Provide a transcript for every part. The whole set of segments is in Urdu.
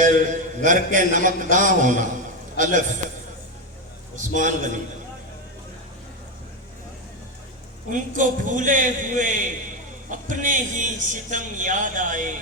جگر غر کے نمکداں ہونا. الف عثمان غنی. ان کو بھولے ہوئے اپنے ہی ستم یاد آئے.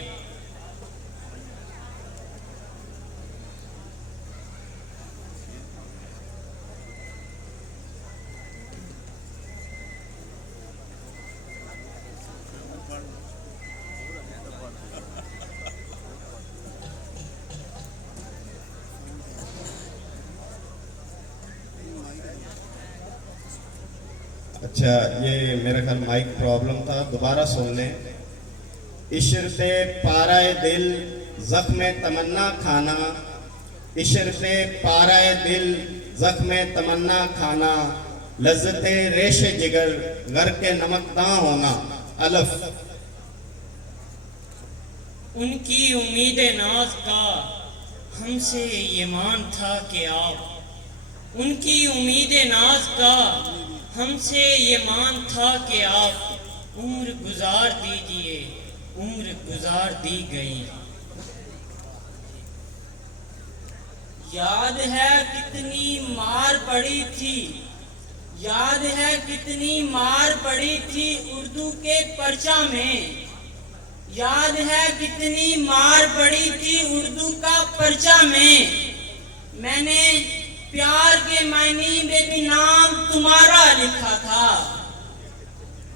اچھا یہ میرا خیال مائک پرابلم تھا, دوبارہ سن لیں. عشر پہ پارائے دل زخم تمنا کھانا, عشر پہ پارائے دل زخم تمنا کھانا, لذت ریش جگر غر کے نمکداں ہونا. الف ان کی امید ناز کا ہم سے یہ مان تھا کہ آپ, ان کی امید ناز کا ہم سے یہ مان تھا کہ آپ عمر گزار دیجئے, عمر گزار دی گئی. یاد ہے کتنی مار پڑی تھی, یاد ہے کتنی مار پڑی تھی اردو کے پرچہ میں, یاد ہے کتنی مار پڑی تھی اردو کا پرچہ میں. میں نے پیار کے معنی میں بھی نام تمہارا لکھا تھا.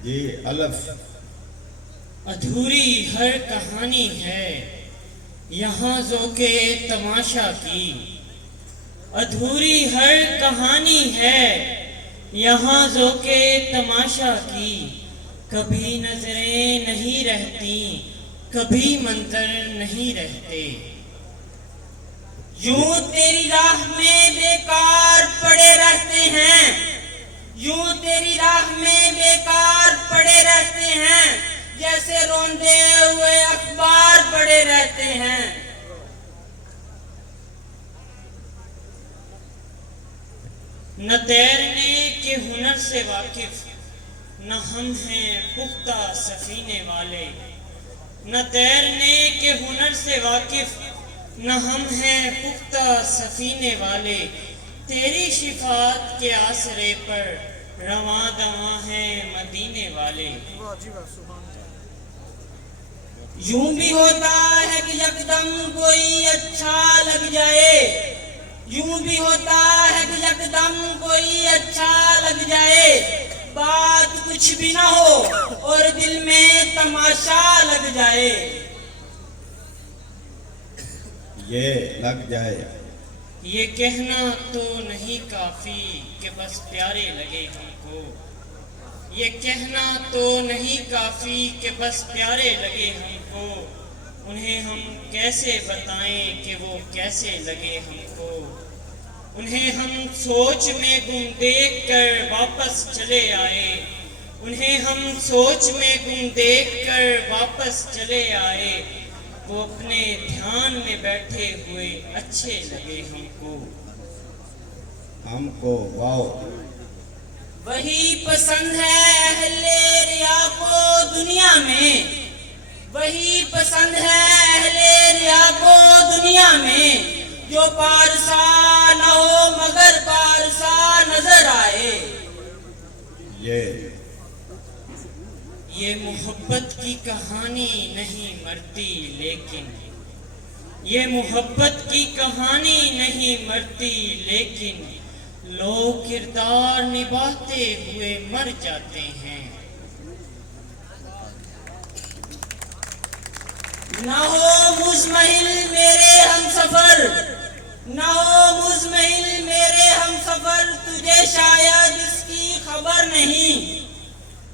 جی الف ادھوری ہر کہانی ہے یہاں ذوق تماشا کی, ادھوری ہر کہانی ہے یہاں ذوق تماشا کی. کبھی نظریں نہیں رہتی, کبھی منظر نہیں رہتے. یوں تیری راہ میں بیکار پڑے رہتے ہیں, یوں تیری راہ میں بیکار پڑے رہتے ہیں, جیسے روندے ہوئے اخبار پڑے رہتے ہیں. نہ تیرنے کے ہنر سے واقف نہ ہم ہیں پختہ سفینے والے, نہ تیرنے کے ہنر سے واقف نہ ہم ہیں پختہ سفینے والے. تیری شفاعت کے آسرے پر رواں دواں ہیں مدینے والے. یوں بھی ہوتا ہے کہ یکدم کوئی اچھا لگ جائے, یوں بھی ہوتا ہے کہ یکدم کوئی اچھا لگ جائے, بات کچھ بھی نہ ہو اور دل میں تماشا لگ جائے. یہ لگ جائے. یہ کہنا تو نہیں کافی کہ بس پیارے لگے ہم کو, یہ کہنا تو نہیں کافی کہ بس پیارے لگے ہم کو. انہیں ہم کیسے بتائیں کہ وہ کیسے لگے ہم کو, انہیں ہم سوچ میں گم دیکھ کر واپس چلے آئے, انہیں ہم سوچ میں گم دیکھ کر واپس چلے آئے. وہ اپنے دھیان میں بیٹھے ہوئے اچھے لگے ہم کو. ہم کو واو. وہی پسند ہے اہل ریا کو دنیا میں, وہی پسند ہے اہل ریا کو دنیا میں, جو پارسا نہ ہو مگر پارسا نظر آئے. یہ محبت کی کہانی نہیں مرتی لیکن, یہ محبت کی کہانی نہیں مرتی لیکن, لوگ کردار نبھاتے ہوئے مر جاتے ہیں. نہ ہو مزمحل میرے ہم سفر, نہ ہو مزمحل میرے ہم سفر, تجھے شاید اس کی خبر نہیں.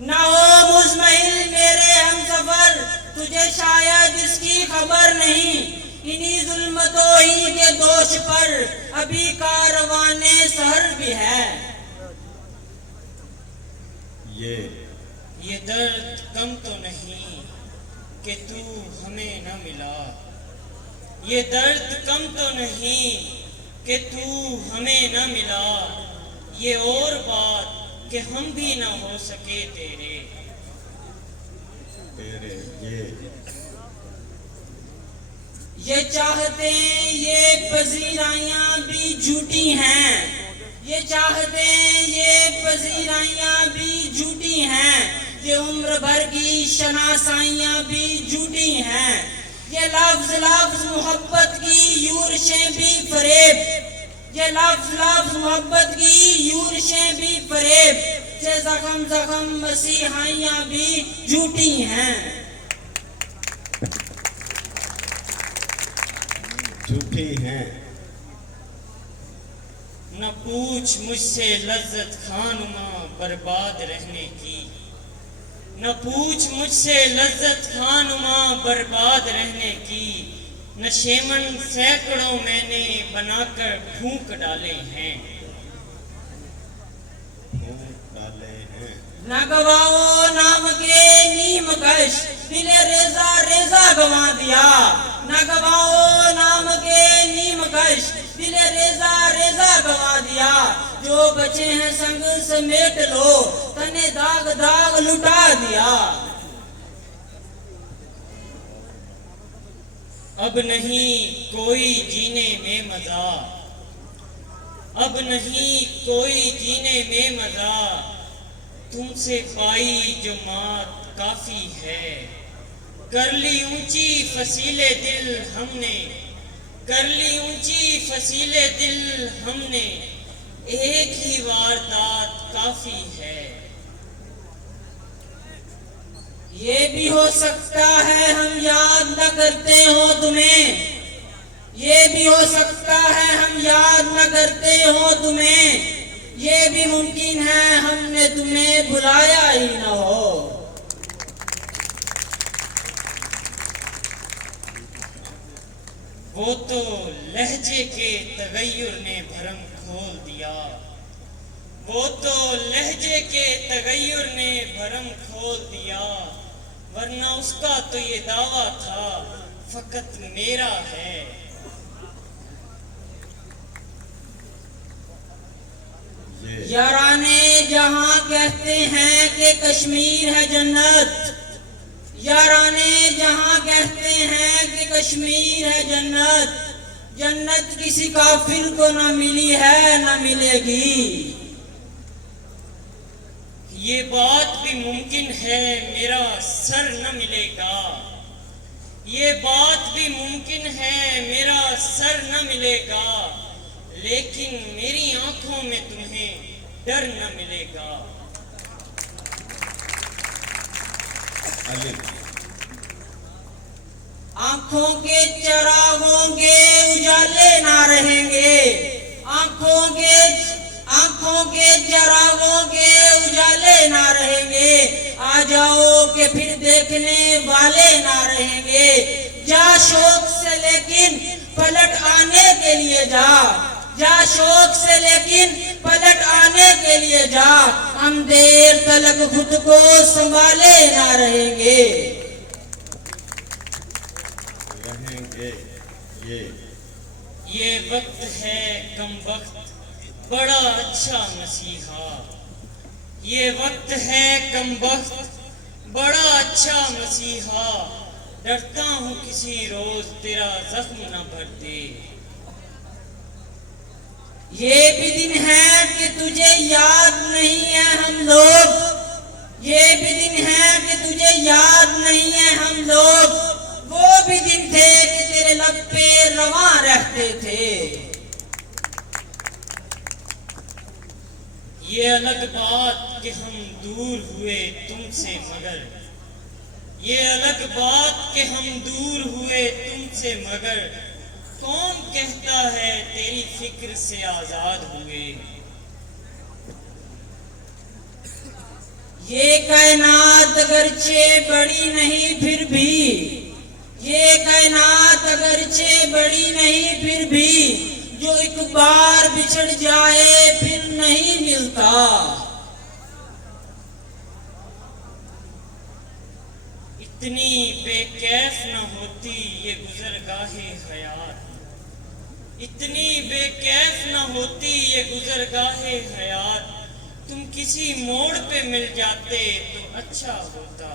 نہ ہو مزمحل میرے ہم سفر, تجھے شاید اس کی خبر نہیں. انہی ظلمتوں ہی کے دوش پر ابھی کاروان سحر بھی ہے. یہ درد کم تو نہیں کہ تو ہمیں نہ ملا, یہ درد کم تو نہیں کہ تو ہمیں نہ ملا. یہ اور بات کہ ہم بھی نہ ہو سکے تیرے, یہ چاہتے یہ پذیرائیاں بھی جھوٹی ہیں، یہ چاہتے یہ پذیرائیاں بھی جھوٹی ہیں، یہ عمر بھر کی شناسائیاں بھی جھوٹی ہیں، یہ لفظ لفظ محبت کی یورشیں بھی فریب، یہ لفظ لفظ محبت کی یورشیں بھی فریب، یہ زخم زخم مسیحائیاں بھی جھوٹی ہیں۔ جھوٹی ہیں۔ نہ پوچھ مجھ سے لذت خانما برباد رہنے کی، نہ پوچھ مجھ سے لذت خانما برباد رہنے کی، نشیمن سینکڑوں میں نے بنا کر پھونک ڈالے ہیں، پھونک ڈالے ہیں۔ نہ گواؤ نام کے نیم کش، دل ریزہ ریزہ گوا دیا، نہ گواؤ نام کے نیم کش، دل ریزہ ریزہ گوا دیا، جو بچے ہیں سنگ سمیٹ لو، تنے داغ داغ لٹا دیا۔ اب نہیں کوئی جینے میں مزہ، اب نہیں کوئی جینے میں مزہ، تم سے پائی جو مات کافی ہے، کر لی اونچی فصیل دل ہم نے، کر لی اونچی فصیل دل ہم نے، ایک ہی واردات کافی ہے۔ یہ بھی ہو سکتا ہے ہم یاد نہ کرتے ہوں تمہیں، یہ بھی ہو سکتا ہے ہم یاد نہ کرتے ہوں تمہیں، یہ بھی ممکن ہے ہم نے تمہیں بلایا ہی نہ ہو۔ وہ تو لہجے کے تغیر نے بھرم کھول دیا، وہ تو لہجے کے تغیر نے بھرم کھول دیا، ورنہ اس کا تو یہ دعویٰ تھا فقط میرا ہے۔ یارانے جہاں کہتے ہیں کہ کشمیر ہے جنت، یارانے جہاں کہتے ہیں کہ کشمیر ہے جنت، جنت کسی کافر کو نہ ملی ہے نہ ملے گی۔ یہ بات بھی ممکن ہے میرا سر نہ ملے گا، یہ بات بھی ممکن ہے میرا سر نہ ملے گا، لیکن میری آنکھوں میں تمہیں ڈر نہ ملے گا۔ آنکھوں کے چراغوں کے اجالے نہ رہیں گے، آنکھوں کے چراغوں کے اجالے نہ رہیں گے، آ جاؤ کہ پھر دیکھنے والے نہ رہیں گے، جا شوق سے لیکن پلٹ آنے کے لیے جا، جا شوق سے لیکن پلٹ آنے کے لیے جا، ہم دیر تلک خود کو سنبھالے نہ رہیں گے۔ رہیں گے یہ وقت ہے کم وقت بڑا اچھا مسیحا، یہ وقت ہے کم وقت بڑا اچھا مسیحا، ڈرتا ہوں کسی روز تیرا زخم نہ بھر دے۔ یہ بھی دن ہے کہ تجھے یاد نہیں ہے ہم لوگ، یہ بھی دن ہے کہ تجھے یاد نہیں ہے ہم لوگ، وہ بھی دن تھے کہ تیرے لب پہ رواں رہتے تھے۔ یہ الگ بات کہ ہم دور ہوئے تم سے مگر، یہ الگ بات کہ ہم دور ہوئے تم سے مگر، کون کہتا ہے تیری فکر سے آزاد ہوئے۔ یہ کائنات اگرچہ بڑی نہیں پھر بھی، یہ کائنات اگرچہ بڑی نہیں پھر بھی، جو ایک بار بچھڑ جائے پھر نہیں ملتا۔ اتنی بے کیف نہ ہوتی یہ گزرگاہ حیات، اتنی بے کیف نہ ہوتی یہ گزرگاہ حیات، تم کسی موڑ پہ مل جاتے تو اچھا ہوتا۔